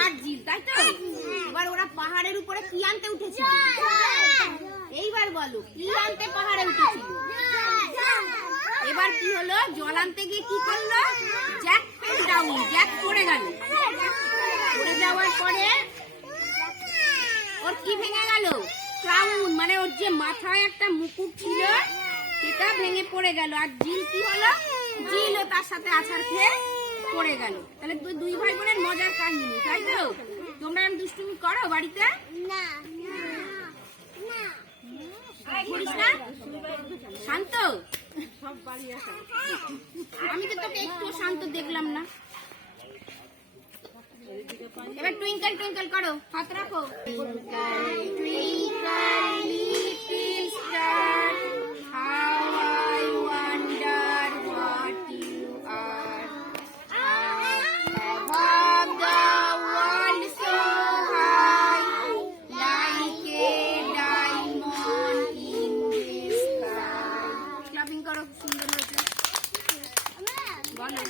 আর জিল, তাই তো? এবার ওরা পাহাড়ের উপরে কি আনতে উঠেছিল? এইবার বলো, কি আনতে পাহাড়ে উঠেছিল? এবার কি হলো? জল আনতে গিয়ে কি করলো? জ্যাক ডাউন, জ্যাক পড়ে গেল। পড়ে যাওয়ার পরে ওর কি ভেঙে গেল? ক্রাউন, মানে ওর যে মাথায় একটা মুকুট ছিল সেটা ভেঙে পড়ে গেল। আর জিল কি হলো? জিলও তার সাথে আছাড় খেয়ে পড়ে গেল। তাহলে দুই ভাই বোনের মজার কাহিনী, তাই তো? তোমরা দুষ্টুমি করো বাড়িতে? করিস না? শান্ত? আমি তো তোকে একটু শান্ত দেখলাম না। এবার টুইঙ্কল টুইঙ্কল করো, হাত রাখো। Twinkle twinkle little star, how I wonder what you are, above the world so high, like a diamond in the sky. Clapping করো, সুন্দর হয়েছে। বলো।